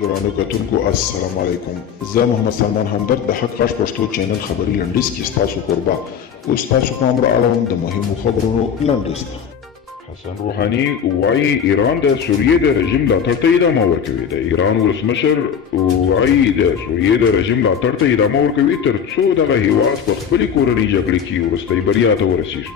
درنو کتونکو السلام علیکم. زه محمد سلمان همدرد د حق غږ پښتو چینل خبري لنډیز کې ستاسو کوربه اوس تاسو پام را اړوم د مهمو خبرونو لنډیز ته. حسن روحاني وایي ایران د سوریې د رژیم ملاتړ ته ادامه ورکوي. د ایران ولسمشر وایي د سوریې د رژیم ملاتړ ته ادامه ورکوي تر څو دغه هیواد په خپلې کورنۍ جګړې کې وروستۍ بریا ته ورسیږي.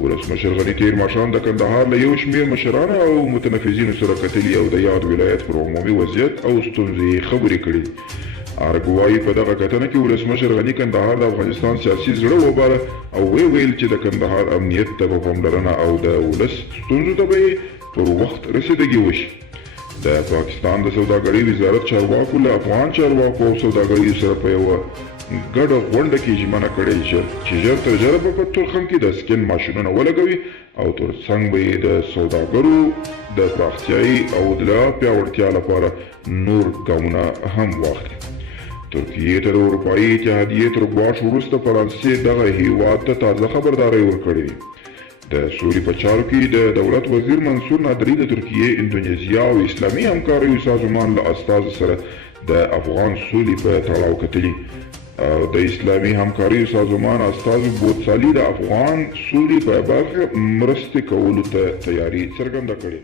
ولسمشر غني تیر ماښام د کندهار له یو شمېر مشرانو او متنفذینو سره کتلي او د یاد ولایت پر عمومي وضعیت او ستونزې خبرې کړي. ارګوایي په دغه کتنه کې ولسمشر غني کندهار د افغانستان سیاسي زړه وباله او ویل چې د کندهار امنیت ته به پاملرنه او د ولس ستونزو ته به پر وخت رسیدګي وشي. د پاکستان د سوداګرۍ وزارت چارواکو له افغان چارواکو او سوداګریو سره په یوه ګډه غونډه کې ژمنه کړې چې ژر تر ژره به په تورخم کې د سکین ماشینونه ولګوي او ترڅنګ به یې د سوداګرو د پراختیايي او د پیاوړتیا لپاره نور ګامونه هم واخلي. ترکیې ته د اروپایي اتحادیې تر ګواښ وروسته فرانسې دغه هیواد ته تازه خبرداری ورکړې. د سولې په چارو کې د دولت وزیر منصور نادري د ترکیې، اندونیزیا او اسلامي همکاریو سازمان له استازو سره د افغان سولې په تړاو کتلي. د اسلامي همکاریو سازمان استازو بوتسالي د افغان سولې په برخه مرستې کولو ته تیاري څرګنده کړې.